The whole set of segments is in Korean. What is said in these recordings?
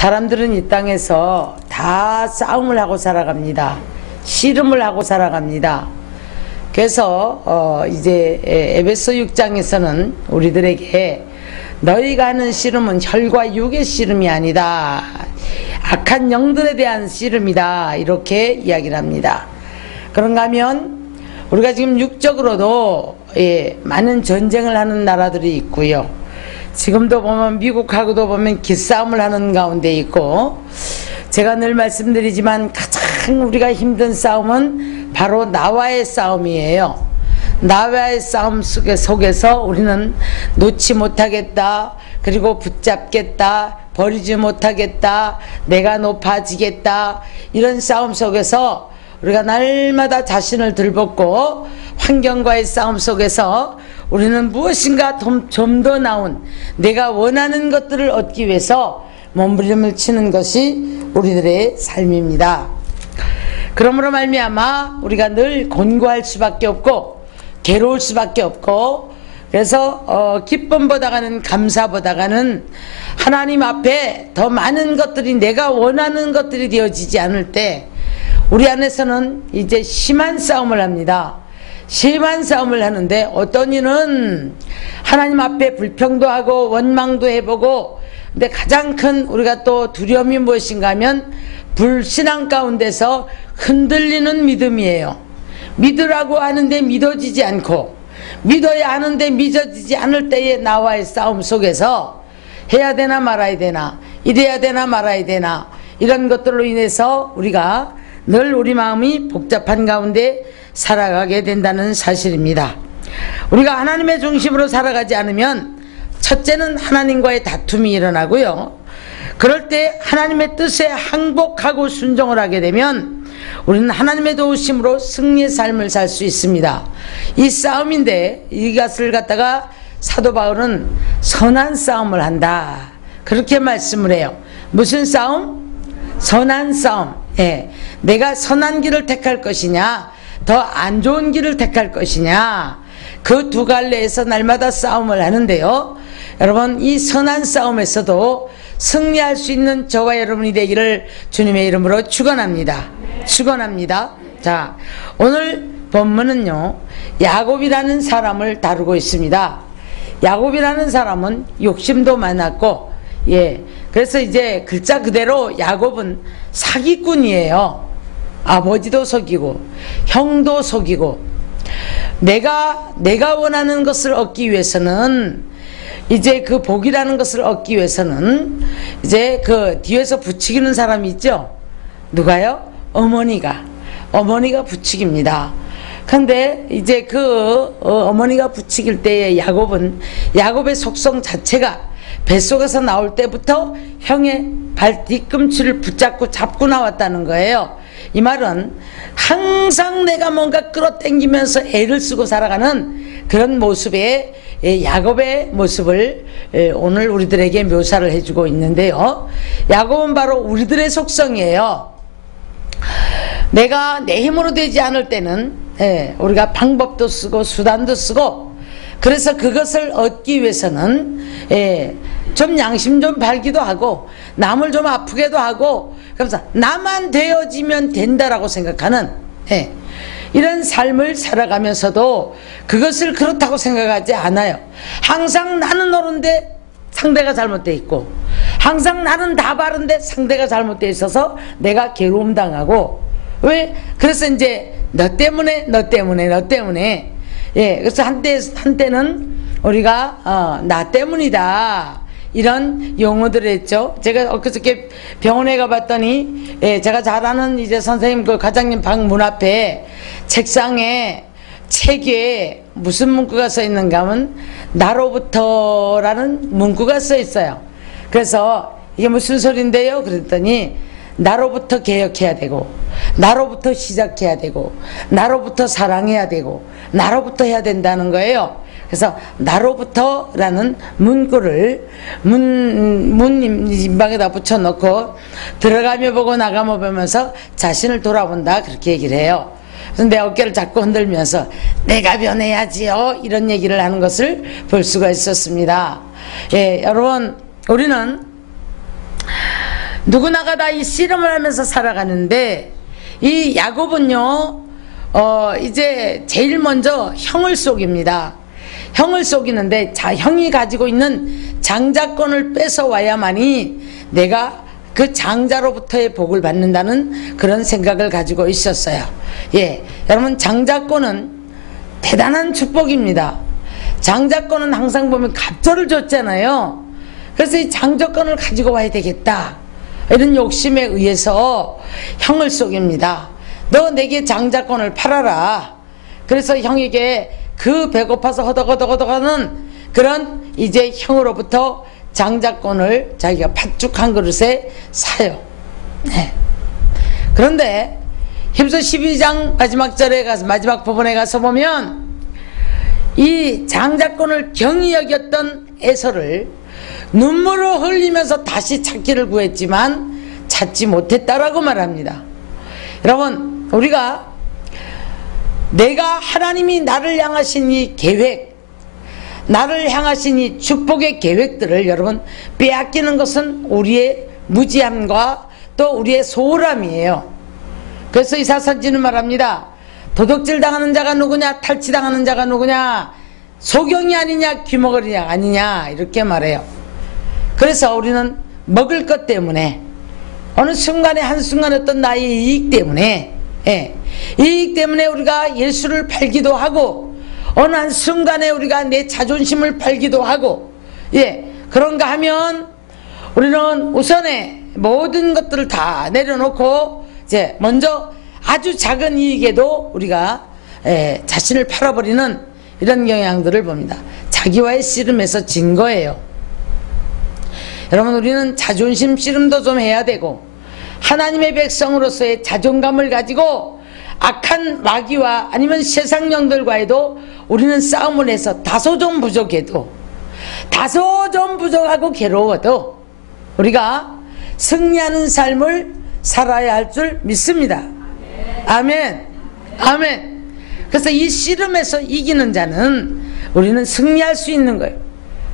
사람들은 이 땅에서 다 싸움을 하고 살아갑니다. 씨름을 하고 살아갑니다. 그래서 이제 에베소 6장에서는 우리들에게 너희가 하는 씨름은 혈과 육의 씨름이 아니다. 악한 영들에 대한 씨름이다. 이렇게 이야기를 합니다. 그런가 하면 우리가 지금 육적으로도 많은 전쟁을 하는 나라들이 있고요. 지금도 보면 미국하고도 보면 기싸움을 하는 가운데 있고, 제가 늘 말씀드리지만 가장 우리가 힘든 싸움은 바로 나와의 싸움이에요. 나와의 싸움 속에서 우리는 놓지 못하겠다, 그리고 붙잡겠다, 버리지 못하겠다, 내가 높아지겠다, 이런 싸움 속에서 우리가 날마다 자신을 들벗고 환경과의 싸움 속에서 우리는 무엇인가 좀 더 나은 내가 원하는 것들을 얻기 위해서 몸부림을 치는 것이 우리들의 삶입니다. 그러므로 말미암아 우리가 늘 곤고할 수밖에 없고 괴로울 수밖에 없고, 그래서 기쁨보다가는 감사보다가는 하나님 앞에 더 많은 것들이 내가 원하는 것들이 되어지지 않을 때 우리 안에서는 이제 심한 싸움을 합니다. 심한 싸움을 하는데, 어떤 이는 하나님 앞에 불평도 하고 원망도 해보고, 근데 가장 큰 우리가 또 두려움이 무엇인가 하면 불신앙 가운데서 흔들리는 믿음이에요. 믿으라고 하는데 믿어지지 않고, 믿어야 하는데 믿어지지 않을 때의 나와의 싸움 속에서 해야 되나 말아야 되나, 이래야 되나 말아야 되나, 이런 것들로 인해서 우리가 늘 우리 마음이 복잡한 가운데 살아가게 된다는 사실입니다. 우리가 하나님의 중심으로 살아가지 않으면 첫째는 하나님과의 다툼이 일어나고요. 그럴 때 하나님의 뜻에 항복하고 순종을 하게 되면 우리는 하나님의 도우심으로 승리의 삶을 살 수 있습니다. 이 싸움인데 이것을 갖다가 사도 바울은 선한 싸움을 한다, 그렇게 말씀을 해요. 무슨 싸움? 선한 싸움. 내가 선한 길을 택할 것이냐, 더 안 좋은 길을 택할 것이냐, 그 두 갈래에서 날마다 싸움을 하는데요. 여러분, 이 선한 싸움에서도 승리할 수 있는 저와 여러분이 되기를 주님의 이름으로 축원합니다. 축원합니다. 자, 오늘 본문은요, 야곱이라는 사람을 다루고 있습니다. 야곱이라는 사람은 욕심도 많았고, 그래서 이제 글자 그대로 야곱은 사기꾼이에요. 아버지도 속이고 형도 속이고, 내가 원하는 것을 얻기 위해서는, 이제 그 복이라는 것을 얻기 위해서는 이제 그 뒤에서 부추기는 사람이 있죠. 누가요? 어머니가 부추깁니다. 근데 이제 그 어머니가 부추길 때에 야곱의 속성 자체가 뱃속에서 나올 때부터 형의 발 뒤꿈치를 잡고 나왔다는 거예요. 이 말은 항상 내가 뭔가 끌어당기면서 애를 쓰고 살아가는 그런 모습의 야곱의 모습을 오늘 우리들에게 묘사를 해주고 있는데요. 야곱은 바로 우리들의 속성이에요. 내가 내 힘으로 되지 않을 때는 우리가 방법도 쓰고 수단도 쓰고, 그래서 그것을 얻기 위해서는 좀 양심 좀 발기도 하고 남을 좀 아프게도 하고, 그래서 나만 되어지면 된다라고 생각하는 이런 삶을 살아가면서도 그것을 그렇다고 생각하지 않아요. 항상 나는 옳은데 상대가 잘못되어 있고, 항상 나는 다 바른데 상대가 잘못되어 있어서 내가 괴로움 당하고, 왜? 그래서 이제 너 때문에 그래서 한때는 우리가 나 때문이다, 이런 용어들을 했죠. 제가 엊그저께 병원에 가봤더니 제가 잘 아는 이제 선생님 그 과장님 방 문 앞에 책상에 책에 무슨 문구가 써 있는가 하면 나로부터라는 문구가 써 있어요. 그래서 이게 무슨 소린데요? 그랬더니 나로부터 개혁해야 되고, 나로부터 시작해야 되고, 나로부터 사랑해야 되고, 나로부터 해야 된다는 거예요. 그래서 나로부터라는 문구를 문방에다 붙여놓고 들어가며 보고 나가며 보면서 자신을 돌아본다, 그렇게 얘기를 해요. 그래서 내 어깨를 자꾸 흔들면서 내가 변해야지요, 이런 얘기를 하는 것을 볼 수가 있었습니다. 여러분, 우리는 누구나가 다 이 씨름을 하면서 살아가는데, 이 야곱은요 이제 제일 먼저 형을 속입니다. 형을 속이는데, 자, 형이 가지고 있는 장자권을 뺏어와야만이 내가 그 장자로부터의 복을 받는다는 그런 생각을 가지고 있었어요. 예, 여러분, 장자권은 대단한 축복입니다. 장자권은 항상 보면 갑절을 줬잖아요. 그래서 이 장자권을 가지고 와야 되겠다, 이런 욕심에 의해서 형을 속입니다. 너 내게 장자권을 팔아라. 그래서 형에게 그 배고파서 허덕허덕허덕하는 그런 이제 형으로부터 장자권을 자기가 팥죽 한 그릇에 사요. 네. 그런데 히브리서 12장 마지막 절에 가서, 마지막 부분에 가서 보면 이 장자권을 경히 여겼던 에서를 눈물을 흘리면서 다시 찾기를 구했지만 찾지 못했다라고 말합니다. 여러분, 우리가 내가 하나님이 나를 향하신 이 계획, 나를 향하신 이 축복의 계획들을 여러분 빼앗기는 것은 우리의 무지함과 또 우리의 소홀함이에요. 그래서 이사선지는 말합니다. 도둑질 당하는 자가 누구냐, 탈취당하는 자가 누구냐, 소경이 아니냐, 귀머거리냐 아니냐, 이렇게 말해요. 그래서 우리는 먹을 것 때문에, 어느 순간에 한순간 어떤 나의 이익 때문에, 예, 이익 때문에 우리가 예수를 팔기도 하고, 어느 한순간에 우리가 내 자존심을 팔기도 하고, 예, 그런가 하면 우리는 우선에 모든 것들을 다 내려놓고 이제 먼저 아주 작은 이익에도 우리가 자신을 팔아버리는 이런 경향들을 봅니다. 자기와의 씨름에서 진 거예요. 여러분, 우리는 자존심 씨름도 좀 해야 되고, 하나님의 백성으로서의 자존감을 가지고 악한 마귀와 아니면 세상 영들과에도 우리는 싸움을 해서 다소 좀 부족해도, 다소 좀 부족하고 괴로워도 우리가 승리하는 삶을 살아야 할 줄 믿습니다. 아멘. 아멘. 그래서 이 씨름에서 이기는 자는 우리는 승리할 수 있는 거예요.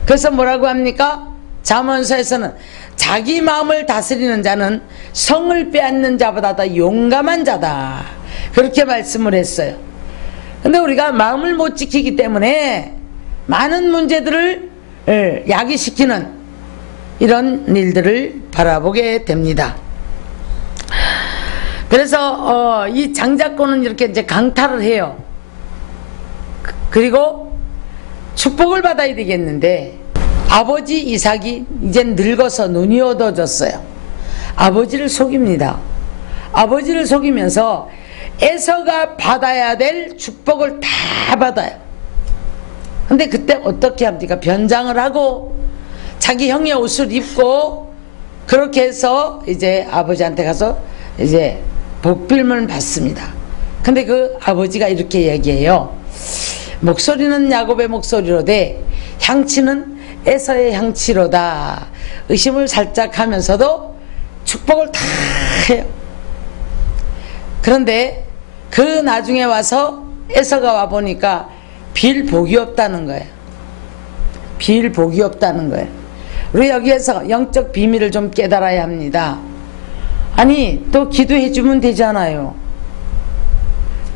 그래서 뭐라고 합니까? 잠언서에서는 자기 마음을 다스리는 자는 성을 빼앗는 자보다 더 용감한 자다, 그렇게 말씀을 했어요. 근데 우리가 마음을 못 지키기 때문에 많은 문제들을 야기시키는 이런 일들을 바라보게 됩니다. 그래서 이 장자권은 이렇게 이제 강탈을 해요. 그리고 축복을 받아야 되겠는데, 아버지 이삭이 이제 늙어서 눈이 어두워졌어요. 아버지를 속입니다. 아버지를 속이면서 에서가 받아야 될 축복을 다 받아요. 근데 그때 어떻게 합니까? 변장을 하고 자기 형의 옷을 입고 그렇게 해서 이제 아버지한테 가서 이제 복빌문 받습니다. 근데 그 아버지가 이렇게 얘기해요. 목소리는 야곱의 목소리로되 향치는 에서의 향치로다. 의심을 살짝 하면서도 축복을 다 해요. 그런데 그 나중에 와서 에서가 와 보니까 빌 복이 없다는 거예요. 빌 복이 없다는 거예요. 우리 여기에서 영적 비밀을 좀 깨달아야 합니다. 아니, 또 기도해 주면 되잖아요.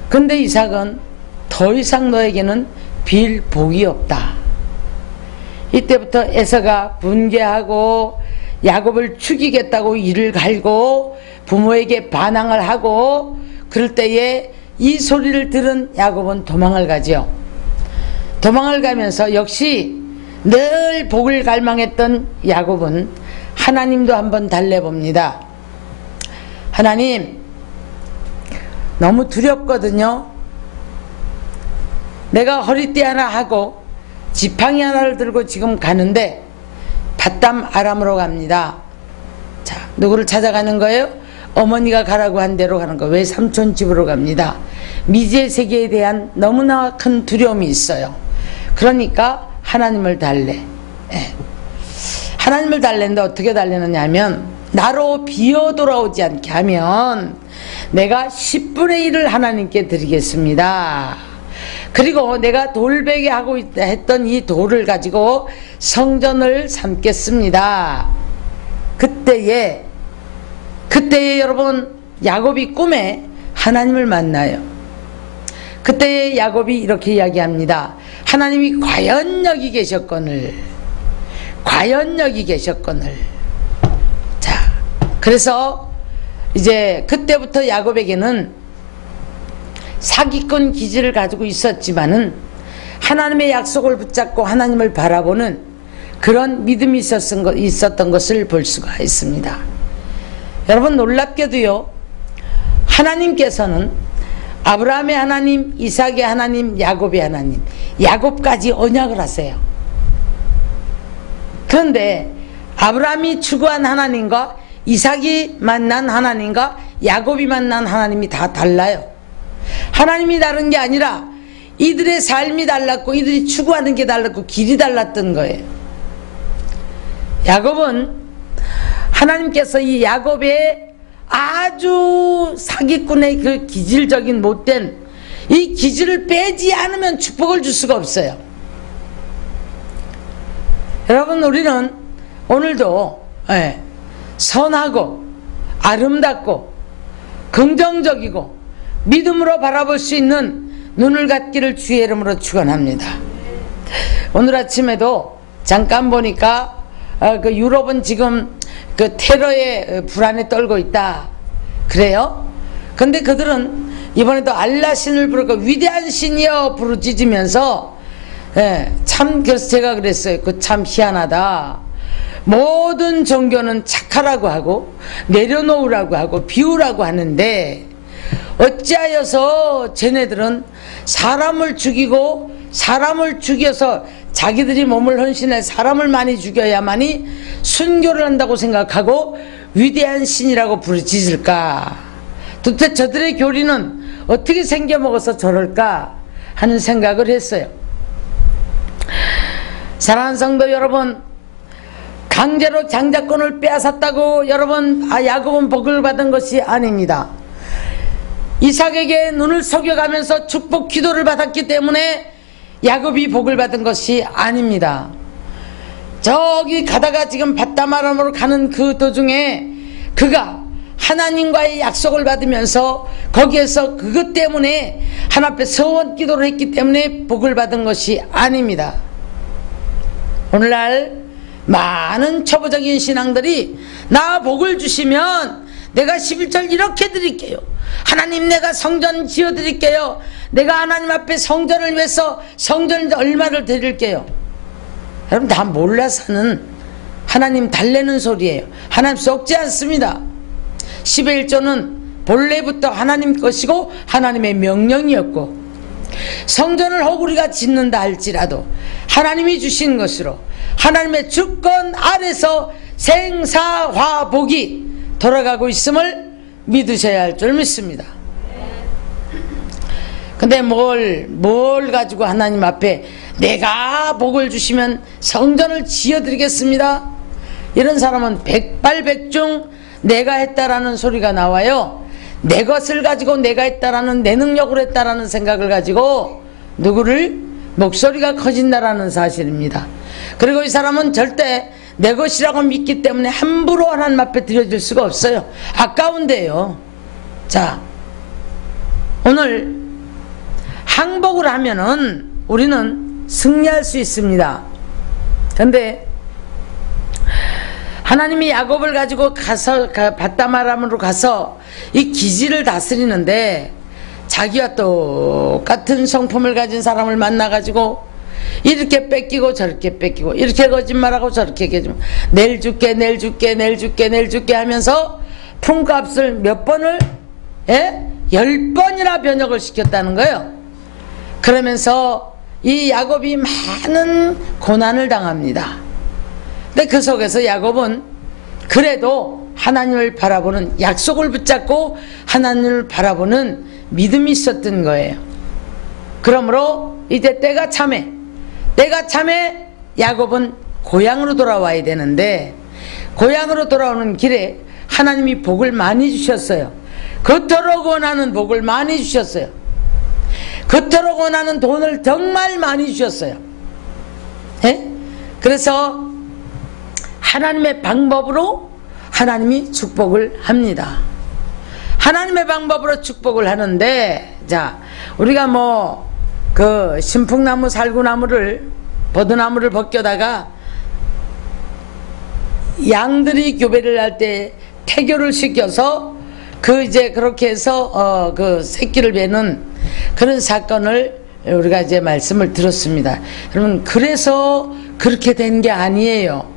근데 이삭은 더 이상 너에게는 빌 복이 없다. 이때부터 에서가 분개하고 야곱을 죽이겠다고 이를 갈고 부모에게 반항을 하고, 그럴 때에 이 소리를 들은 야곱은 도망을 가죠. 도망을 가면서 역시 늘 복을 갈망했던 야곱은 하나님도 한번 달래봅니다. 하나님, 너무 두렵거든요. 내가 허리띠 하나 하고 지팡이 하나를 들고 지금 가는데 밧담 아람으로 갑니다. 자, 누구를 찾아가는 거예요? 어머니가 가라고 한 대로 가는 거예요. 왜? 삼촌 집으로 갑니다. 미지의 세계에 대한 너무나 큰 두려움이 있어요. 그러니까 하나님을 달래. 예. 하나님을 달래는데 어떻게 달래느냐 하면, 나로 비어 돌아오지 않게 하면 내가 10분의 1을 하나님께 드리겠습니다. 그리고 내가 돌베개 하고 있다 했던 이 돌을 가지고 성전을 삼겠습니다. 그때에 그때에 여러분 야곱이 꿈에 하나님을 만나요. 그때에 야곱이 이렇게 이야기합니다. 하나님이 과연 여기 계셨거늘, 과연 여기 계셨거늘. 자, 그래서 이제 그때부터 야곱에게는 사기꾼 기질을 가지고 있었지만은 하나님의 약속을 붙잡고 하나님을 바라보는 그런 믿음이 있었던 것을 볼 수가 있습니다. 여러분, 놀랍게도요, 하나님께서는 아브라함의 하나님, 이삭의 하나님, 야곱의 하나님, 야곱까지 언약을 하세요. 그런데 아브라함이 추구한 하나님과 이삭이 만난 하나님과 야곱이 만난 하나님이 다 달라요. 하나님이 다른 게 아니라 이들의 삶이 달랐고 이들이 추구하는 게 달랐고 길이 달랐던 거예요. 야곱은 하나님께서 이 야곱의 아주 사기꾼의 그 기질적인 못된 이 기질을 빼지 않으면 축복을 줄 수가 없어요. 여러분, 우리는 오늘도 선하고 아름답고 긍정적이고 믿음으로 바라볼 수 있는 눈을 갖기를 주의 이름으로 축원합니다. 오늘 아침에도 잠깐 보니까 그 유럽은 지금 그 테러의 불안에 떨고 있다 그래요. 근데 그들은 이번에도 알라 신을 부르고 위대한 신이여 부르짖으면서 참, 그래서 제가 그랬어요. 그 참 희한하다. 모든 종교는 착하라고 하고 내려놓으라고 하고 비우라고 하는데 어찌하여서 쟤네들은 사람을 죽이고 사람을 죽여서 자기들이 몸을 헌신해 사람을 많이 죽여야만이 순교를 한다고 생각하고 위대한 신이라고 부르짖을까? 도대체 저들의 교리는 어떻게 생겨먹어서 저럴까 하는 생각을 했어요. 사랑하는 성도 여러분, 강제로 장자권을 빼앗았다고 여러분 야곱은 복을 받은 것이 아닙니다. 이삭에게 눈을 속여가면서 축복 기도를 받았기 때문에 야곱이 복을 받은 것이 아닙니다. 저기 가다가 지금 밧다마람으로 가는 그 도중에 그가 하나님과의 약속을 받으면서 거기에서 그것 때문에 하나님 앞에 서원 기도를 했기 때문에 복을 받은 것이 아닙니다. 오늘날 많은 초보적인 신앙들이 나 복을 주시면 내가 11절 이렇게 드릴게요. 하나님, 내가 성전 지어드릴게요. 내가 하나님 앞에 성전을 위해서 성전 얼마를 드릴게요. 여러분, 다 몰라서는 하나님 달래는 소리예요. 하나님 썩지 않습니다. 10의 1조는 본래부터 하나님 것이고 하나님의 명령이었고, 성전을 허구리가 짓는다 할지라도 하나님이 주신 것으로 하나님의 주권 아래서 생사화복이 돌아가고 있음을 믿으셔야 할 줄 믿습니다. 근데 뭘 가지고 하나님 앞에 내가 복을 주시면 성전을 지어드리겠습니다, 이런 사람은 백발백중 내가 했다라는 소리가 나와요. 내 것을 가지고 내가 했다라는, 내 능력으로 했다라는 생각을 가지고 누구를 목소리가 커진다라는 사실입니다. 그리고 이 사람은 절대 내 것이라고 믿기 때문에 함부로 하나님 앞에 드려질 수가 없어요. 아까운데요. 자, 오늘 항복을 하면은 우리는 승리할 수 있습니다. 그런데 하나님이 야곱을 가지고 가서 밧다마람으로 가서 이 기지를 다스리는데 자기와 똑같은 성품을 가진 사람을 만나가지고 이렇게 뺏기고 저렇게 뺏기고 이렇게 거짓말하고 저렇게 거짓말, 내일 줄게 내일 줄게 내일 줄게 내일 줄게 하면서 품값을 몇 번을 10번이나 변역을 시켰다는 거예요. 그러면서 이 야곱이 많은 고난을 당합니다. 근데 그 속에서 야곱은 그래도 하나님을 바라보는, 약속을 붙잡고 하나님을 바라보는 믿음이 있었던 거예요. 그러므로 이제 때가 참에 야곱은 고향으로 돌아와야 되는데, 고향으로 돌아오는 길에 하나님이 복을 많이 주셨어요. 그토록 원하는 복을 많이 주셨어요. 그토록 원하는 돈을 정말 많이 주셨어요. 그래서 하나님의 방법으로 하나님이 축복을 합니다. 하나님의 방법으로 축복을 하는데, 자, 우리가 뭐 그 신풍나무, 살구나무를, 버드나무를 벗겨다가 양들이 교배를 할 때 태교를 시켜서 그 이제 그렇게 해서 그 새끼를 베는 그런 사건을 우리가 이제 말씀을 들었습니다. 여러분, 그래서 그렇게 된 게 아니에요.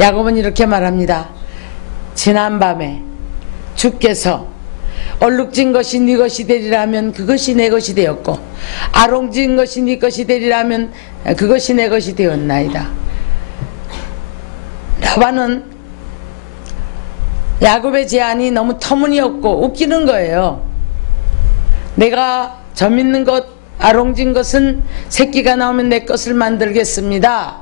야곱은 이렇게 말합니다. 지난밤에 주께서 얼룩진 것이 네 것이 되리라면 그것이 내 것이 되었고, 아롱진 것이 네 것이 되리라면 그것이 내 것이 되었나이다. 라반은 야곱의 제안이 너무 터무니없고 웃기는 거예요. 내가 점 있는 것, 아롱진 것은 새끼가 나오면 내 것을 만들겠습니다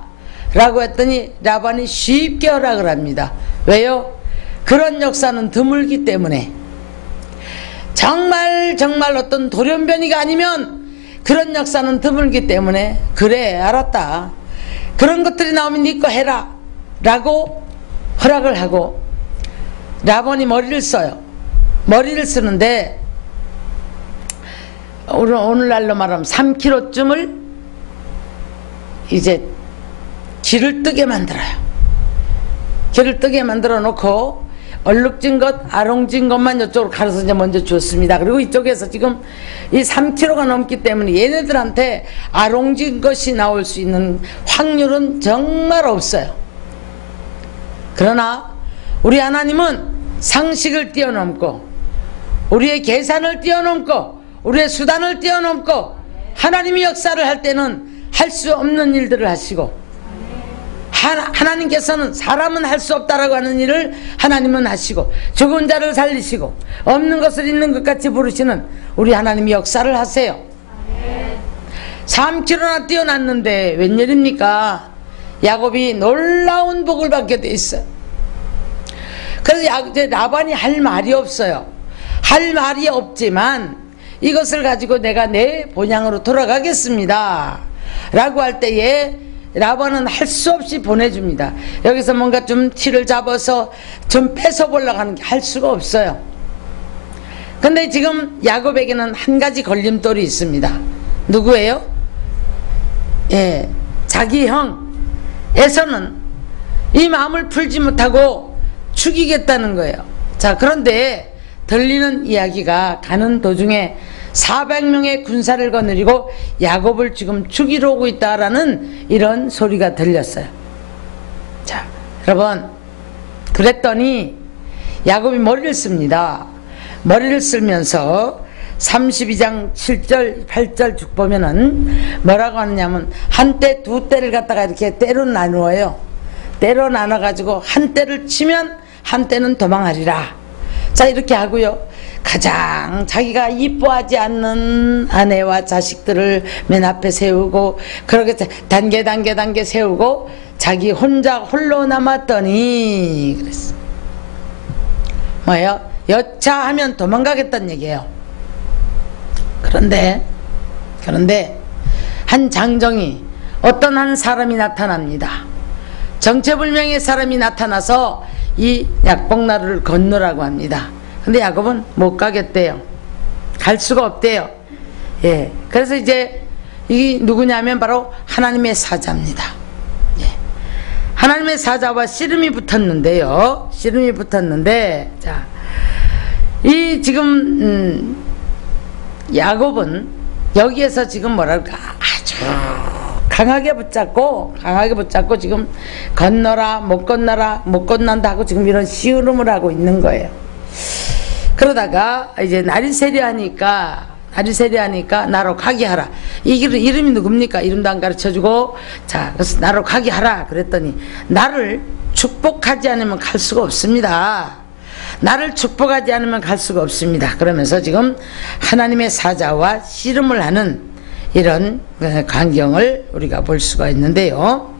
라고 했더니 라반이 쉽게 허락을 합니다. 왜요? 그런 역사는 드물기 때문에. 정말 어떤 돌연변이가 아니면 그런 역사는 드물기 때문에, 그래 알았다, 그런 것들이 나오면 네 거 해라 라고 허락을 하고, 라반이 머리를 써요. 머리를 쓰는데 오늘날로 말하면 3kg쯤을 이제 기를 뜨게 만들어요. 기를 뜨게 만들어 놓고 얼룩진 것, 아롱진 것만 이쪽으로 가려서 이제 먼저 줬습니다. 그리고 이쪽에서 지금 이 3kg가 넘기 때문에 얘네들한테 아롱진 것이 나올 수 있는 확률은 정말 없어요. 그러나 우리 하나님은 상식을 뛰어넘고 우리의 계산을 뛰어넘고 우리의 수단을 뛰어넘고 하나님이 역사를 할 때는 할 수 없는 일들을 하시고, 하나님께서는 사람은 할 수 없다라고 하는 일을 하나님은 하시고, 죽은 자를 살리시고 없는 것을 있는 것 같이 부르시는 우리 하나님이 역사를 하세요. 3kg나 뛰어났는데 웬일입니까? 야곱이 놀라운 복을 받게 돼 있어요. 그래서 이제 라반이 할 말이 없어요. 할 말이 없지만 이것을 가지고 내가 내 본향으로 돌아가겠습니다 라고 할 때에 라반은 할 수 없이 보내줍니다. 여기서 뭔가 좀 티를 잡아서 좀 뺏어보려고 하는 게 할 수가 없어요. 근데 지금 야곱에게는 한 가지 걸림돌이 있습니다. 누구예요? 예, 자기 형 에서는 이 마음을 풀지 못하고 죽이겠다는 거예요. 자, 그런데 들리는 이야기가 가는 도중에 400명의 군사를 거느리고 야곱을 지금 죽이러 오고 있다라는 이런 소리가 들렸어요. 자, 여러분, 그랬더니 야곱이 머리를 씁니다. 머리를 쓸면서 32장 7절 8절 쭉 보면은 뭐라고 하느냐면, 한때 두 때를 갖다가 이렇게 때로 나누어요. 때로 나눠 가지고 한 때를 치면 한 때는 도망하리라. 자, 이렇게 하고요, 가장 자기가 이뻐하지 않는 아내와 자식들을 맨 앞에 세우고, 그렇게 단계 세우고 자기 혼자 홀로 남았더니, 그랬어. 뭐예요? 여차하면 도망가겠다는 얘기예요. 그런데 한 장정이, 어떤 한 사람이 나타납니다. 정체불명의 사람이 나타나서 이 약복나루를 건너라고 합니다. 근데 야곱은 못 가겠대요. 갈 수가 없대요. 예, 그래서 이제 이 누구냐면 바로 하나님의 사자입니다. 예, 하나님의 사자와 씨름이 붙었는데요. 씨름이 붙었는데, 자, 이 지금 야곱은 여기에서 지금 뭐랄까 아주 강하게 붙잡고 지금 건너라 못 건넌다 하고 지금 이런 씨름을 하고 있는 거예요. 그러다가 이제 날이 세려하니까 나로 가게 하라. 이 이름이 누굽니까? 이름도 안 가르쳐주고, 자, 그래서 나로 가게 하라 그랬더니, 나를 축복하지 않으면 갈 수가 없습니다. 나를 축복하지 않으면 갈 수가 없습니다. 그러면서 지금 하나님의 사자와 씨름을 하는 이런 광경을 우리가 볼 수가 있는데요.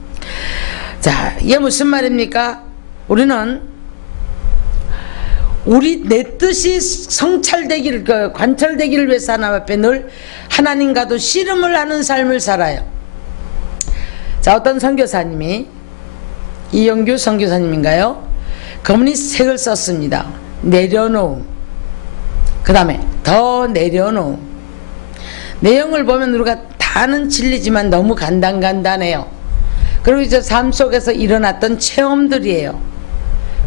자, 이게 무슨 말입니까? 우리는 내 뜻이 성찰되기를, 관철되기를 위해서 하나님 앞에 늘 하나님과도 씨름을 하는 삶을 살아요. 자, 어떤 선교사님이, 이영규 선교사님인가요? 거무니색을 썼습니다. 내려놓음. 그 다음에 더 내려놓음. 내용을 보면 우리가 다는 진리지만 너무 간단해요. 그리고 이제 삶 속에서 일어났던 체험들이에요.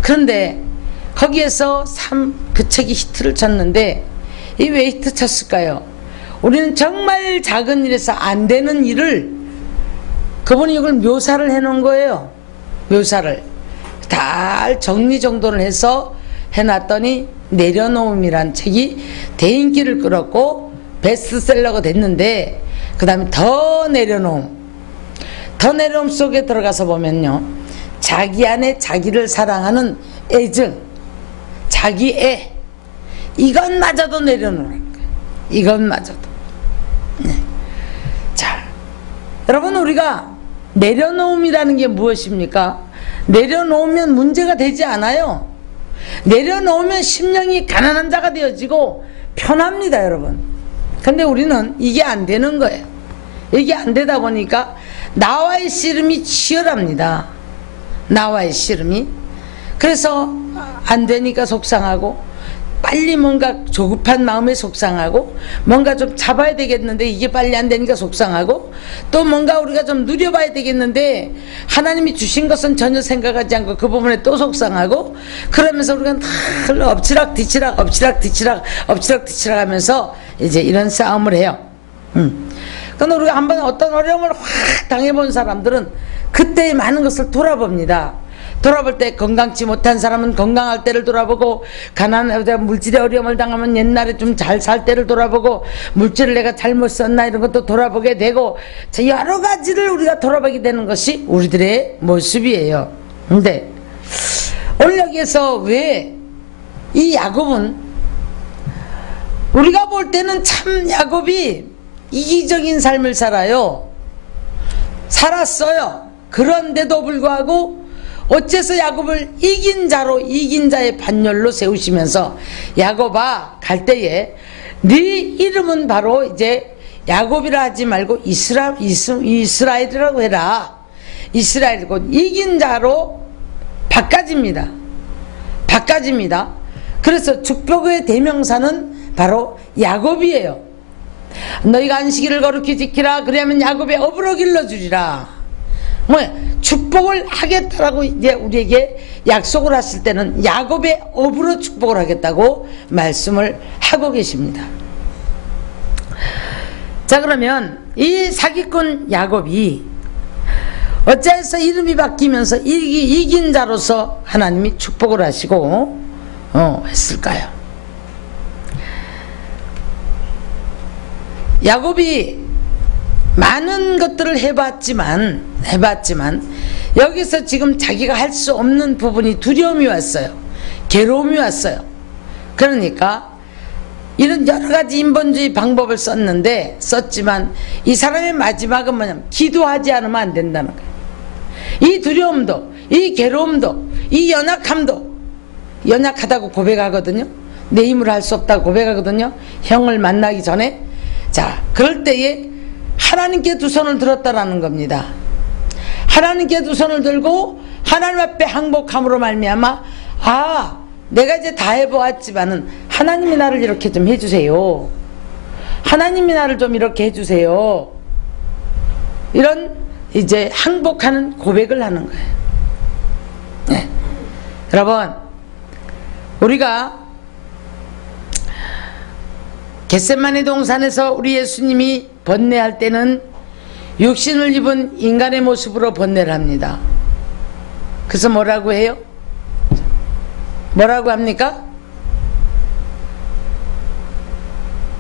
그런데 거기에서 그 책이 히트를 쳤는데, 이 왜 히트 쳤을까요? 우리는 정말 작은 일에서 안 되는 일을 그분이 이걸 묘사를 해놓은 거예요. 묘사를 다 정리정돈을 해서 해놨더니 내려놓음이란 책이 대인기를 끌었고 베스트셀러가 됐는데, 그 다음에 더 내려놓음. 더 내려놓음 속에 들어가서 보면요, 자기 안에 자기를 사랑하는 애증, 자기 애, 이것마저도 내려놓는 거예요. 이것마저도. 네. 자, 여러분, 우리가 내려놓음이라는 게 무엇입니까? 내려놓으면 문제가 되지 않아요. 내려놓으면 심령이 가난한 자가 되어지고 편합니다, 여러분. 근데 우리는 이게 안 되는 거예요. 이게 안 되다 보니까 나와의 씨름이 치열합니다. 나와의 씨름이. 그래서 안 되니까 속상하고, 빨리 뭔가 조급한 마음에 속상하고, 뭔가 좀 잡아야 되겠는데 이게 빨리 안 되니까 속상하고, 또 뭔가 우리가 좀 누려봐야 되겠는데 하나님이 주신 것은 전혀 생각하지 않고 그 부분에 또 속상하고, 그러면서 우리가 늘 엎치락 뒤치락 엎치락 뒤치락 엎치락 뒤치락 하면서 이제 이런 싸움을 해요. 그런데 우리가 한번 어떤 어려움을 확 당해본 사람들은 그때의 많은 것을 돌아봅니다. 돌아볼 때 건강치 못한 사람은 건강할 때를 돌아보고, 물질의 어려움을 당하면 옛날에 좀 잘 살 때를 돌아보고, 물질을 내가 잘못 썼나 이런 것도 돌아보게 되고, 여러 가지를 우리가 돌아보게 되는 것이 우리들의 모습이에요. 근데 오늘 여기에서 왜 이 야곱은, 우리가 볼 때는 참 야곱이 이기적인 삶을 살았어요. 그런데도 불구하고 어째서 야곱을 이긴 자의 반열로 세우시면서, 야곱아, 갈 때에 네 이름은 바로 이제 야곱이라 하지 말고 이스라엘이라고 해라. 이스라엘이고 이긴 자로 바꿔집니다. 그래서 축복의 대명사는 바로 야곱이에요. 너희가 안식일을 거룩히 지키라. 그러면 야곱의 업으로 길러주리라. 축복을 하겠다라고 이제 우리에게 약속을 하실 때는 야곱의 업으로 축복을 하겠다고 말씀을 하고 계십니다. 자, 그러면 이 사기꾼 야곱이 어째서 이름이 바뀌면서 이긴 자로서 하나님이 축복을 하시고 했을까요? 야곱이 많은 것들을 해봤지만 여기서 지금 자기가 할 수 없는 부분이 두려움이 왔어요. 괴로움이 왔어요. 그러니까 이런 여러 가지 인본주의 방법을 썼지만 이 사람의 마지막은 뭐냐면 기도하지 않으면 안 된다는 거예요. 이 두려움도, 이 괴로움도, 이 연약하다고 고백하거든요. 내 힘으로 할 수 없다고 고백하거든요. 형을 만나기 전에. 자, 그럴 때에 하나님께 두 손을 들었다라는 겁니다. 하나님께 두 손을 들고 하나님 앞에 항복함으로 말미암아, 내가 이제 다 해보았지만은 하나님이 나를 이렇게 좀 해주세요. 하나님이 나를 좀 이렇게 해주세요. 이런 이제 항복하는 고백을 하는 거예요. 네. 여러분, 우리가 겟세마네 동산에서 우리 예수님이 번뇌할 때는 육신을 입은 인간의 모습으로 번뇌를 합니다. 그래서 뭐라고 해요? 뭐라고 합니까?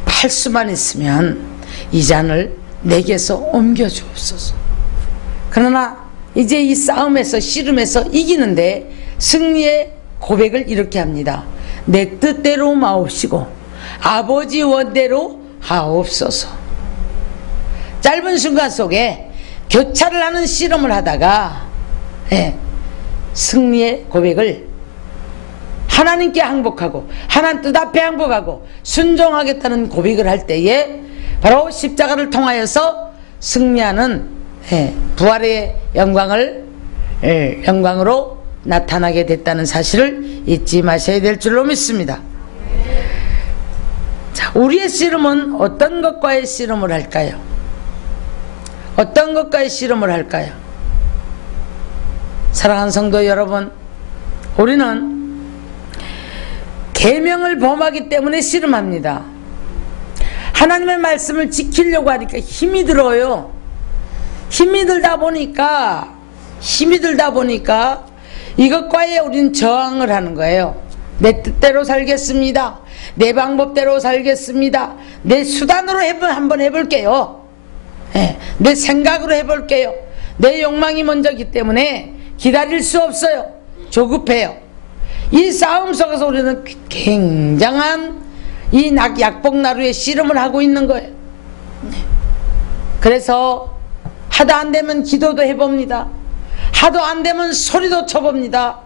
할 수만 있으면 이 잔을 내게서 옮겨주옵소서. 그러나 이제 이 싸움에서, 씨름에서 이기는데 승리의 고백을 이렇게 합니다. 내 뜻대로 마옵시고 아버지 원대로 하옵소서. 짧은 순간 속에 교차를 하는 씨름을 하다가 승리의 고백을 하나님께 항복하고 하나님 뜻 앞에 항복하고 순종하겠다는 고백을 할 때에 바로 십자가를 통하여서 승리하는 부활의 영광으로 나타나게 됐다는 사실을 잊지 마셔야 될 줄로 믿습니다. 자, 우리의 씨름은 어떤 것과의 씨름을 할까요? 어떤 것과의 씨름을 할까요? 사랑하는 성도 여러분, 우리는 계명을 범하기 때문에 씨름합니다. 하나님의 말씀을 지키려고 하니까 힘이 들어요. 힘이 들다 보니까 이것과의 우리는 저항을 하는 거예요. 내 뜻대로 살겠습니다. 내 방법대로 살겠습니다. 내 수단으로 한번 해볼게요. 내 생각으로 해볼게요. 내 욕망이 먼저기 때문에 기다릴 수 없어요. 조급해요. 이 싸움 속에서 우리는 굉장한 이 약복나루의 씨름을 하고 있는 거예요. 그래서 하도 안 되면 기도도 해봅니다. 하도 안 되면 소리도 쳐봅니다.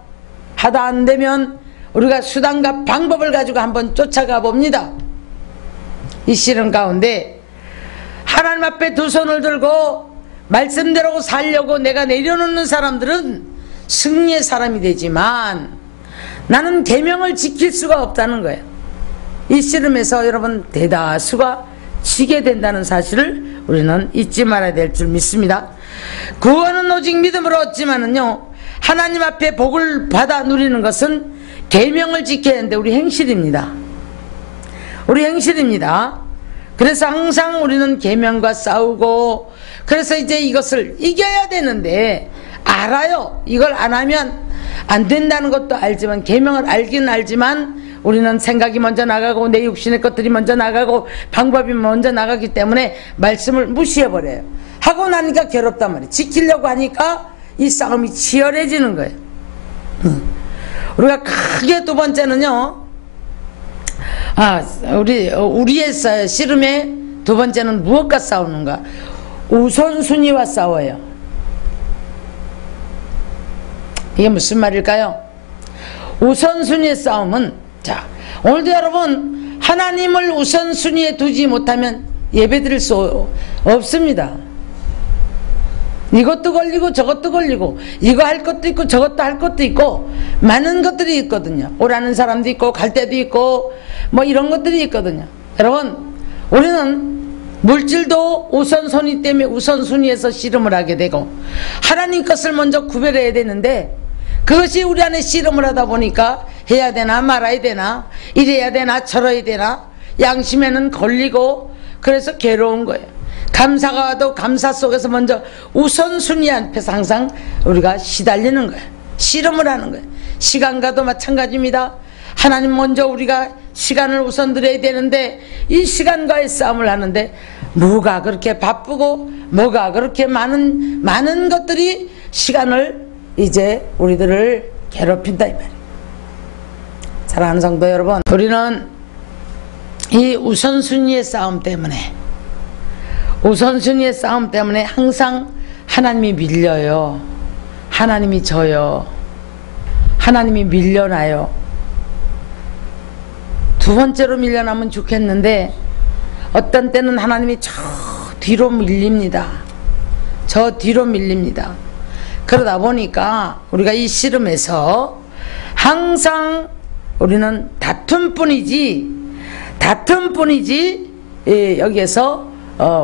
하도 안 되면 우리가 수단과 방법을 가지고 한번 쫓아가 봅니다. 이 씨름 가운데 하나님 앞에 두 손을 들고 말씀대로 살려고 내가 내려놓는 사람들은 승리의 사람이 되지만 나는 계명을 지킬 수가 없다는 거예요. 이 씨름에서 여러분 대다수가 지게 된다는 사실을 우리는 잊지 말아야 될 줄 믿습니다. 구원은 오직 믿음으로 얻지만은요, 하나님 앞에 복을 받아 누리는 것은 계명을 지켜야 하는데 우리 행실입니다. 우리 행실입니다. 그래서 항상 우리는 계명과 싸우고, 그래서 이제 이것을 이겨야 되는데 알아요. 이걸 안 하면 안 된다는 것도 알지만, 계명을 알기는 알지만 우리는 생각이 먼저 나가고 내 육신의 것들이 먼저 나가고 방법이 먼저 나가기 때문에 말씀을 무시해버려요. 하고 나니까 괴롭단 말이에요. 지키려고 하니까 이 싸움이 치열해지는 거예요. 우리가 크게 두 번째는요, 우리의 씨름의 두 번째는 무엇과 싸우는가? 우선순위와 싸워요. 이게 무슨 말일까요? 우선순위의 싸움은, 자, 오늘도 여러분 하나님을 우선순위에 두지 못하면 예배드릴 수 없습니다. 이것도 걸리고 저것도 걸리고, 이거 할 것도 있고 저것도 할 것도 있고 많은 것들이 있거든요. 오라는 사람도 있고 갈 때도 있고 뭐 이런 것들이 있거든요. 여러분, 우리는 물질도 우선순위 때문에 우선순위에서 씨름을 하게 되고 하나님 것을 먼저 구별해야 되는데, 그것이 우리 안에 씨름을 하다 보니까 해야 되나 말아야 되나, 이래야 되나 저래야 되나, 양심에는 걸리고, 그래서 괴로운 거예요. 감사가 와도 감사 속에서 먼저 우선순위 앞에서 항상 우리가 시달리는 거예요. 씨름을 하는 거예요. 시간과도 마찬가지입니다. 하나님 먼저 우리가 시간을 우선 드려야 되는데 이 시간과의 싸움을 하는데 뭐가 그렇게 바쁘고 뭐가 그렇게 많은 것들이 시간을 이제 우리들을 괴롭힌다 이 말이에요. 사랑하는 성도 여러분, 우리는 이 우선순위의 싸움 때문에 항상 하나님이 밀려요. 하나님이 져요. 하나님이 밀려나요. 두 번째로 밀려나면 좋겠는데 어떤 때는 하나님이 저 뒤로 밀립니다. 저 뒤로 밀립니다. 그러다 보니까 우리가 이 씨름에서 항상 우리는 다툼뿐이지 여기에서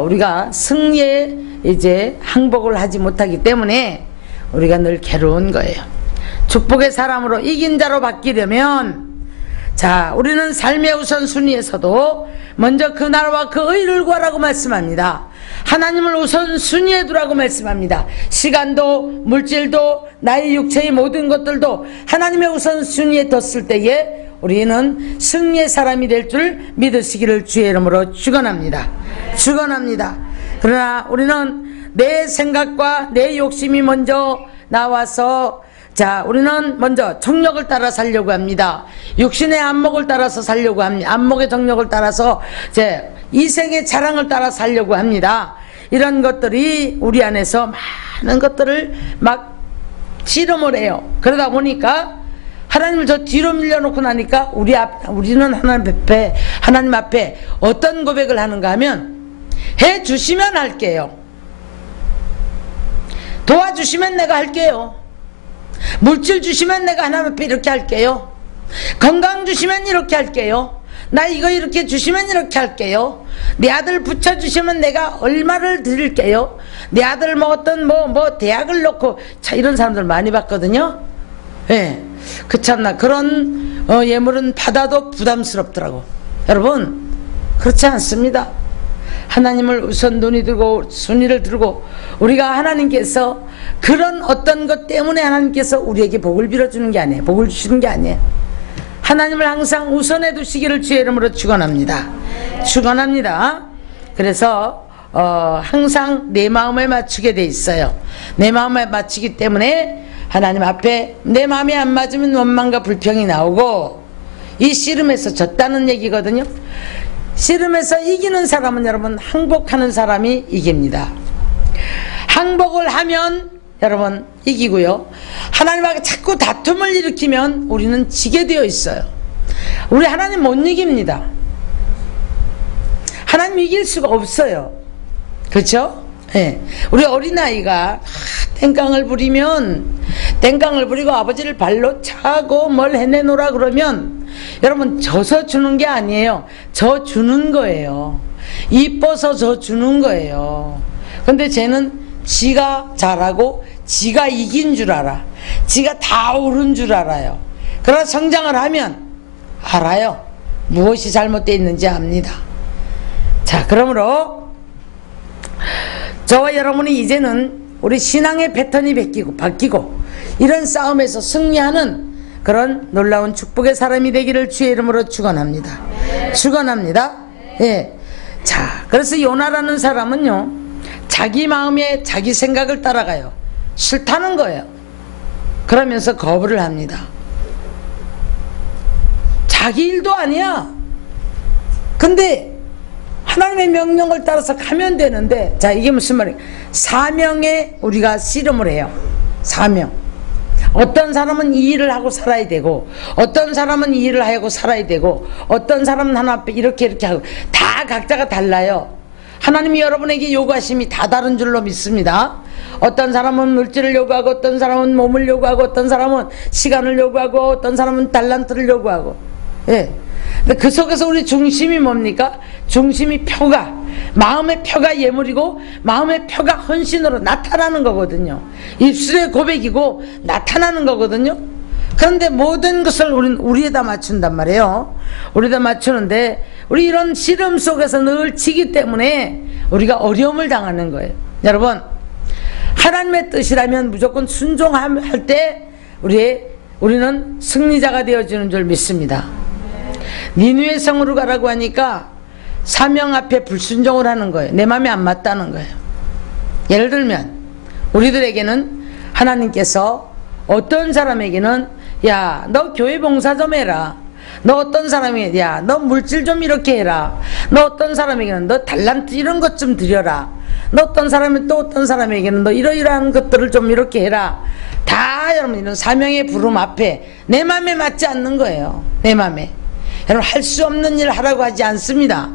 우리가 승리에 이제 항복을 하지 못하기 때문에 우리가 늘 괴로운 거예요. 축복의 사람으로 이긴 자로 바뀌려면, 자, 우리는 삶의 우선순위에서도 먼저 그 나라와 그 의를 구하라고 말씀합니다. 하나님을 우선순위에 두라고 말씀합니다. 시간도 물질도 나의 육체의 모든 것들도 하나님의 우선순위에 뒀을 때에 우리는 승리의 사람이 될 줄 믿으시기를 주의 이름으로 축원합니다. 그러나 우리는 내 생각과 내 욕심이 먼저 나와서, 자, 우리는 먼저 정력을 따라 살려고 합니다. 육신의 안목을 따라서 살려고 합니다. 안목의 정력을 따라서 이생의 자랑을 따라 살려고 합니다. 이런 것들이 우리 안에서 많은 것들을 막 씨름을 해요. 그러다 보니까 하나님을 저 뒤로 밀려놓고 나니까 우리는 하나님 앞에 어떤 고백을 하는가 하면, 해주시면 할게요. 도와주시면 내가 할게요. 물질 주시면 내가 하나님 앞에 이렇게 할게요. 건강 주시면 이렇게 할게요. 나 이거 이렇게 주시면 이렇게 할게요. 내 아들 붙여주시면 내가 얼마를 드릴게요. 내 아들 뭐 어떤 대학을 놓고, 자, 이런 사람들 많이 봤거든요. 예. 그 참나 그런 예물은 받아도 부담스럽더라고. 여러분, 그렇지 않습니다. 하나님을 우선 순위를 들고 우리가 하나님께서 그런 어떤 것 때문에 하나님께서 우리에게 복을 빌어주는 게 아니에요. 복을 주시는 게 아니에요. 하나님을 항상 우선해 두시기를 주의 이름으로 축원합니다. 축원합니다. 그래서 항상 내 마음에 맞추게 돼 있어요. 내 마음에 맞추기 때문에 하나님 앞에 내 마음에 안 맞으면 원망과 불평이 나오고, 이 씨름에서 졌다는 얘기거든요. 씨름에서 이기는 사람은 여러분 항복하는 사람이 이깁니다. 항복을 하면 여러분 이기고요. 하나님하고 자꾸 다툼을 일으키면 우리는 지게 되어 있어요. 우리 하나님 못 이깁니다. 하나님 이길 수가 없어요. 그렇죠? 예. 우리 어린아이가 땡깡을 부리고 아버지를 발로 차고 뭘 해내노라 그러면 여러분 져서 주는 게 아니에요. 져 주는 거예요. 이뻐서 져 주는 거예요. 근데 쟤는 지가 잘하고 지가 이긴 줄 알아. 지가 다 옳은 줄 알아요. 그러나 성장을 하면 알아요. 무엇이 잘못되어 있는지 압니다. 자, 그러므로 저와 여러분이 이제는 우리 신앙의 패턴이 바뀌고 이런 싸움에서 승리하는 그런 놀라운 축복의 사람이 되기를 주의 이름으로 축원합니다. 축원합니다. 예. 자, 그래서 요나라는 사람은요, 자기 마음에 자기 생각을 따라가요. 싫다는 거예요. 그러면서 거부를 합니다. 자기 일도 아니야. 근데 하나님의 명령을 따라서 가면 되는데, 자, 이게 무슨 말이에요? 사명에 우리가 씨름을 해요. 사명. 어떤 사람은 이 일을 하고 살아야 되고, 어떤 사람은 이 일을 하고 살아야 되고, 어떤 사람은 하나 앞에 이렇게 하고, 다 각자가 달라요. 하나님이 여러분에게 요구하심이 다 다른 줄로 믿습니다. 어떤 사람은 물질을 요구하고, 어떤 사람은 몸을 요구하고, 어떤 사람은 시간을 요구하고, 어떤 사람은 달란트를 요구하고. 예. 근데 그 속에서 우리 중심이 뭡니까? 중심이 표가, 마음의 표가 예물이고 마음의 표가 헌신으로 나타나는 거거든요. 입술의 고백이고 나타나는 거거든요. 그런데 모든 것을 우리에다 맞춘단 말이에요. 우리에다 맞추는데 우리 이런 씨름 속에서 늘 지기 때문에 우리가 어려움을 당하는 거예요. 여러분, 하나님의 뜻이라면 무조건 순종할 때 우리는 승리자가 되어지는 줄 믿습니다. 니느웨 성으로 가라고 하니까 사명 앞에 불순종을 하는 거예요. 내 마음에 안 맞다는 거예요. 예를 들면 우리들에게는 하나님께서 어떤 사람에게는 야, 너 교회 봉사 좀 해라. 너 어떤 사람에게 야, 너 물질 좀 이렇게 해라. 너 어떤 사람에게는 너 달란트 이런 것 좀 드려라. 너 어떤 사람이 또 어떤 사람에게는 너 이러이러한 것들을 좀 이렇게 해라. 다 여러분 이런 사명의 부름 앞에 내 마음에 맞지 않는 거예요. 내 마음에. 여러분 할 수 없는 일 하라고 하지 않습니다.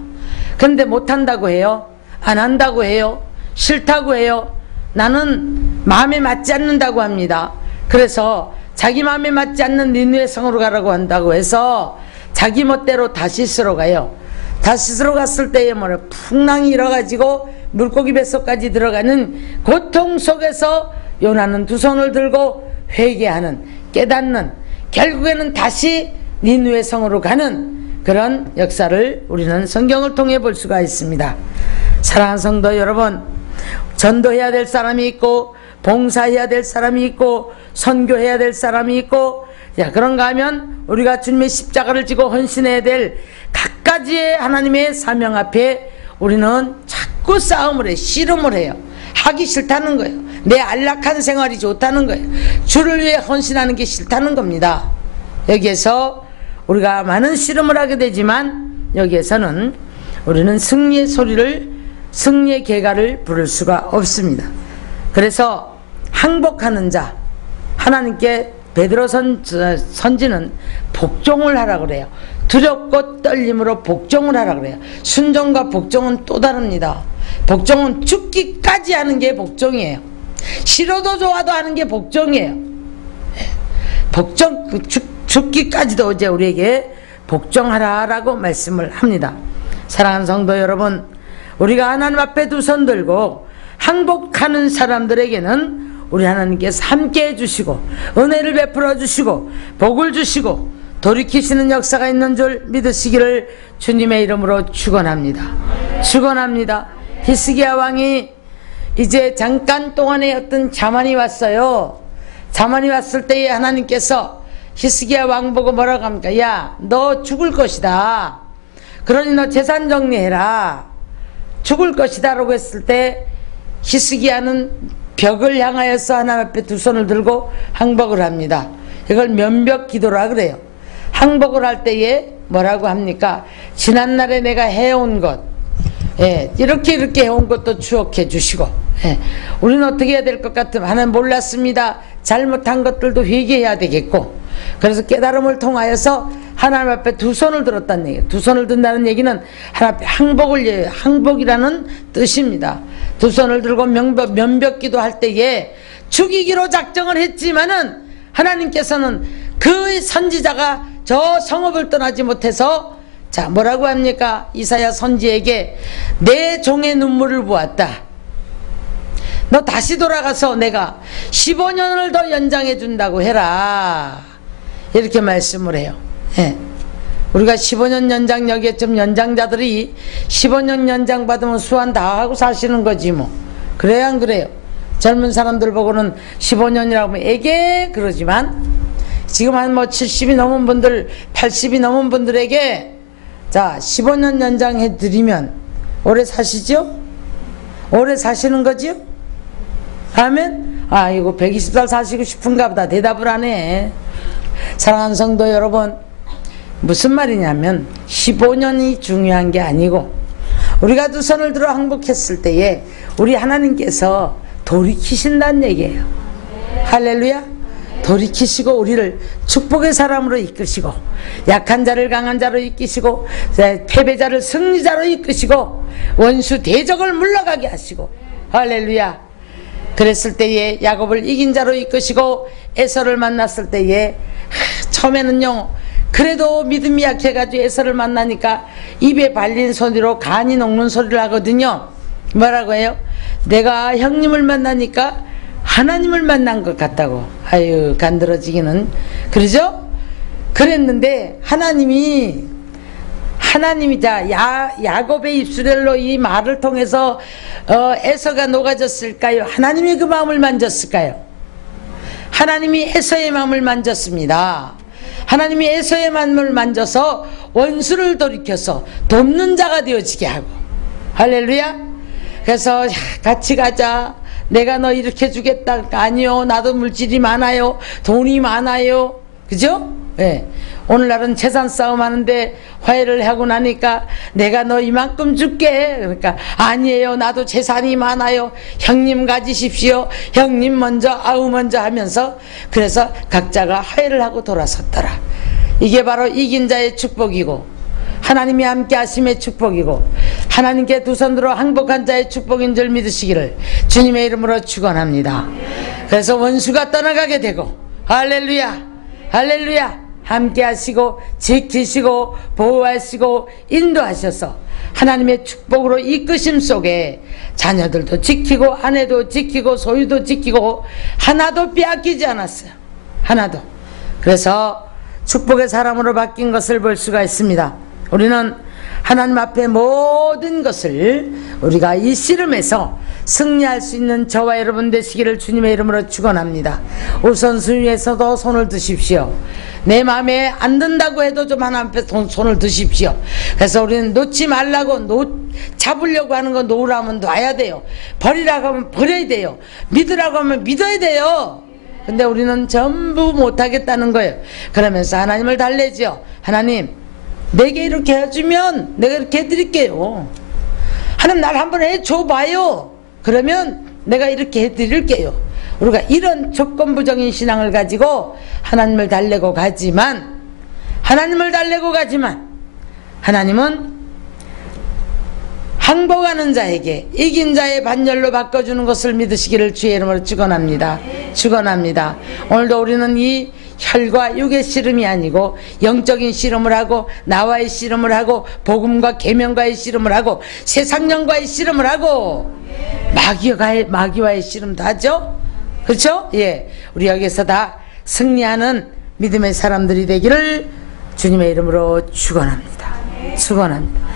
그런데 못한다고 해요? 안 한다고 해요? 싫다고 해요? 나는 마음에 맞지 않는다고 합니다. 그래서 자기 마음에 맞지 않는 니느웨 성으로 가라고 한다고 해서 자기 멋대로 다시스로 가요. 다시스로 갔을 때에 풍랑이 일어가지고 물고기 뱃속까지 들어가는 고통 속에서 요나는 두 손을 들고 회개하는, 깨닫는, 결국에는 다시 니느웨 성으로 가는 그런 역사를 우리는 성경을 통해 볼 수가 있습니다. 사랑하는 성도 여러분, 전도해야 될 사람이 있고 봉사해야 될 사람이 있고 선교해야 될 사람이 있고, 자, 그런가 하면 우리가 주님의 십자가를 지고 헌신해야 될 각가지의 하나님의 사명 앞에 우리는 자꾸 싸움을 해, 씨름을 해요. 하기 싫다는 거예요. 내 안락한 생활이 좋다는 거예요. 주를 위해 헌신하는 게 싫다는 겁니다. 여기에서 우리가 많은 씨름을 하게 되지만 여기에서는 우리는 승리의 계가를 부를 수가 없습니다. 그래서 항복하는 자, 하나님께 베드로 선지는 복종을 하라 그래요. 두렵고 떨림으로 복종을 하라 그래요. 순종과 복종은 또 다릅니다. 복종은 죽기까지 하는 게 복종이에요. 싫어도 좋아도 하는 게 복종이에요. 복종, 죽기까지도 이제 우리에게 복종하라라고 말씀을 합니다. 사랑하는 성도 여러분, 우리가 하나님 앞에 두 손 들고 항복하는 사람들에게는 우리 하나님께서 함께 해주시고 은혜를 베풀어 주시고 복을 주시고 돌이키시는 역사가 있는 줄 믿으시기를 주님의 이름으로 축원합니다. 축원합니다. 히스기야 왕이 이제 잠깐 동안에 어떤 자만이 왔어요. 자만이 왔을 때에 하나님께서 히스기야 왕 보고 뭐라고 합니까? 야, 너 죽을 것이다. 그러니 너 재산 정리해라. 죽을 것이다 라고 했을 때 히스기야는 벽을 향하여서 하나님 앞에 두 손을 들고 항복을 합니다. 이걸 면벽 기도라 그래요. 항복을 할 때에 뭐라고 합니까? 지난날에 내가 해온 것, 이렇게 해온 것도 추억해 주시고, 우리는 어떻게 해야 될 것 같으면 하나님 몰랐습니다. 잘못한 것들도 회개해야 되겠고, 그래서 깨달음을 통하여서 하나님 앞에 두 손을 들었다는 얘기예요. 두 손을 든다는 얘기는 하나님 앞에 항복이라는 뜻입니다. 두 손을 들고 면벽기도 할 때에 죽이기로 작정을 했지만은 하나님께서는 그 선지자가 저 성읍을 떠나지 못해서 자 뭐라고 합니까? 이사야 선지에게 내 종의 눈물을 보았다. 너 다시 돌아가서 내가 15년을 더 연장해 준다고 해라. 이렇게 말씀을 해요. 우리가 15년 연장, 여기에 좀 연장자들이 15년 연장 받으면 수완 다 하고 사시는 거지 뭐. 그래요 안 그래요? 젊은 사람들 보고는 15년이라고 하면 에게 그러지만 지금 한 뭐 70이 넘은 분들 80이 넘은 분들에게 자 15년 연장해 드리면 오래 사시죠? 오래 사시는 거지요? 아멘? 아 이거 120살 사시고 싶은가 보다. 대답을 안 해. 사랑하는 성도 여러분, 무슨 말이냐면 15년이 중요한 게 아니고 우리가 두 손을 들어 항복했을 때에 우리 하나님께서 돌이키신다는 얘기예요. 할렐루야. 돌이키시고 우리를 축복의 사람으로 이끄시고 약한 자를 강한 자로 이끄시고 패배자를 승리자로 이끄시고 원수 대적을 물러가게 하시고 할렐루야. 그랬을 때에 야곱을 이긴 자로 이끄시고 에서를 만났을 때에 처음에는요 그래도 믿음이 약해가지고 에서를 만나니까 입에 발린 소리로 간이 녹는 소리를 하거든요. 뭐라고 해요? 내가 형님을 만나니까 하나님을 만난 것 같다고. 아유 간드러지기는 그러죠? 그랬는데 하나님이 자 야곱의 입술로 이 말을 통해서 에서가 녹아졌을까요? 하나님이 그 마음을 만졌을까요? 하나님이 에서의 마음을 만졌습니다. 하나님이 에서의 마음을 만져서 원수를 돌이켜서 돕는 자가 되어지게 하고 할렐루야. 그래서 같이 가자. 내가 너 이렇게 주겠다. 아니요 나도 물질이 많아요. 돈이 많아요. 그죠? 네. 오늘날은 재산 싸움 하는데 화해를 하고 나니까 내가 너 이만큼 줄게. 그러니까 아니에요 나도 재산이 많아요. 형님 가지십시오. 형님 먼저 아우 먼저 하면서 그래서 각자가 화해를 하고 돌아섰더라. 이게 바로 이긴 자의 축복이고 하나님이 함께 하심의 축복이고 하나님께 두 손 들어 항복한 자의 축복인 줄 믿으시기를 주님의 이름으로 축원합니다. 그래서 원수가 떠나가게 되고 할렐루야 할렐루야 함께 하시고 지키시고 보호하시고 인도하셔서 하나님의 축복으로 이끄심 속에 자녀들도 지키고 아내도 지키고 소유도 지키고 하나도 빼앗기지 않았어요. 하나도. 그래서 축복의 사람으로 바뀐 것을 볼 수가 있습니다. 우리는 하나님 앞에 모든 것을 우리가 이 씨름에서 승리할 수 있는 저와 여러분 되시기를 주님의 이름으로 축원합니다. 우선순위에서도 손을 드십시오. 내 마음에 안 든다고 해도 좀 하나님 앞에 손을 드십시오. 그래서 우리는 놓지 말라고 잡으려고 하는 거 놓으라면 놔야 돼요. 버리라고 하면 버려야 돼요. 믿으라고 하면 믿어야 돼요. 근데 우리는 전부 못하겠다는 거예요. 그러면서 하나님을 달래죠. 하나님 내게 이렇게 해주면 내가 이렇게 해드릴게요. 하나님 날 한번 해줘봐요. 그러면 내가 이렇게 해드릴게요. 우리가 이런 조건부정인 신앙을 가지고 하나님을 달래고 가지만 하나님은 항복하는 자에게 이긴 자의 반열로 바꿔주는 것을 믿으시기를 주의 이름으로 축원합니다. 축원합니다. 오늘도 우리는 이 혈과 육의 씨름이 아니고 영적인 씨름을 하고 나와의 씨름을 하고 복음과 계명과의 씨름을 하고 세상령과의 씨름을 하고 마귀와의 씨름도 하죠. 그렇죠? 예, 우리 여기서 다 승리하는 믿음의 사람들이 되기를 주님의 이름으로 축원합니다. 축원합니다.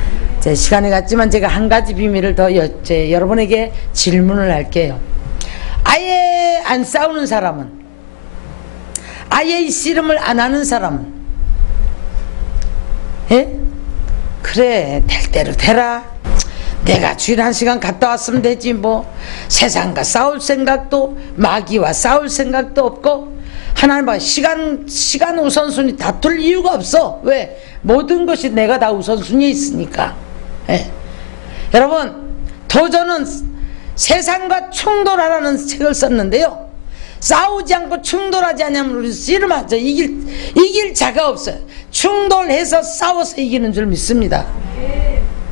시간이 갔지만 제가 한 가지 비밀을 더 여러분에게 질문을 할게요. 아예 안 싸우는 사람은, 아예 이 씨름을 안 하는 사람은, 예? 그래, 될 대로 되라. 내가 주일 1시간 갔다 왔으면 되지 뭐. 세상과 싸울 생각도, 마귀와 싸울 생각도 없고, 하나님과 시간 우선순위 다툴 이유가 없어. 왜? 모든 것이 내가 다 우선순위에 있으니까. 예. 여러분, 도전은 세상과 충돌하라는 책을 썼는데요, 싸우지 않고 충돌하지 않으면 우리 씨름하죠. 이길 자가 없어요. 충돌해서 싸워서 이기는 줄 믿습니다.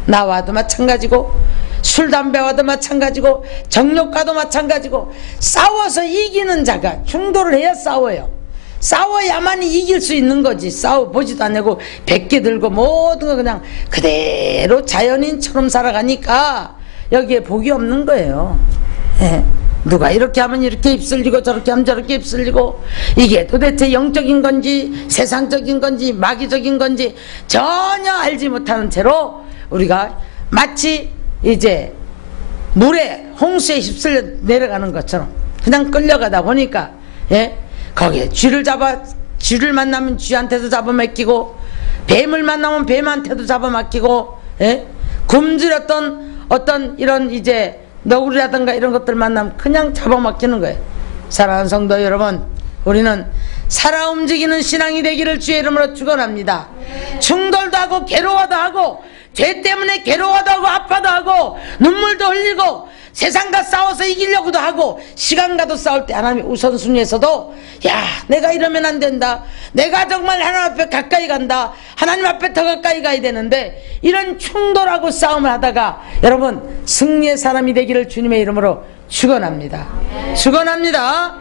나와도 마찬가지고, 술 담배와도 마찬가지고, 정욕과도 마찬가지고, 싸워서 이기는 자가, 충돌을 해야 싸워요. 싸워야만이 이길 수 있는 거지. 싸워보지도 않고 100개 들고 모든 거 그냥 그대로 자연인처럼 살아가니까 여기에 복이 없는 거예요. 예. 누가 이렇게 하면 이렇게 입술리고 저렇게 하면 저렇게 입술리고, 이게 도대체 영적인 건지 세상적인 건지 마귀적인 건지 전혀 알지 못하는 채로 우리가 마치 이제 물에 홍수에 휩쓸려 내려가는 것처럼 그냥 끌려가다 보니까, 예? 거기에 쥐를 만나면 쥐한테도 잡아먹히고, 뱀을 만나면 뱀한테도 잡아먹히고, 예? 굶주렸던 어떤 이런 이제 너구리라든가 이런 것들 만나면 그냥 잡아먹히는 거예요. 사랑하는 성도 여러분, 우리는 살아 움직이는 신앙이 되기를 주의 이름으로 축원합니다. 충돌도 하고 괴로워도 하고, 죄 때문에 괴로워도 하고 아파도 하고 눈물도 흘리고 세상과 싸워서 이기려고도 하고, 시간과도 싸울 때 하나님 우선순위에서도 야, 내가 이러면 안 된다, 내가 정말 하나님 앞에 가까이 간다, 하나님 앞에 더 가까이 가야 되는데, 이런 충돌하고 싸움을 하다가 여러분 승리의 사람이 되기를 주님의 이름으로 축원합니다. 축원합니다.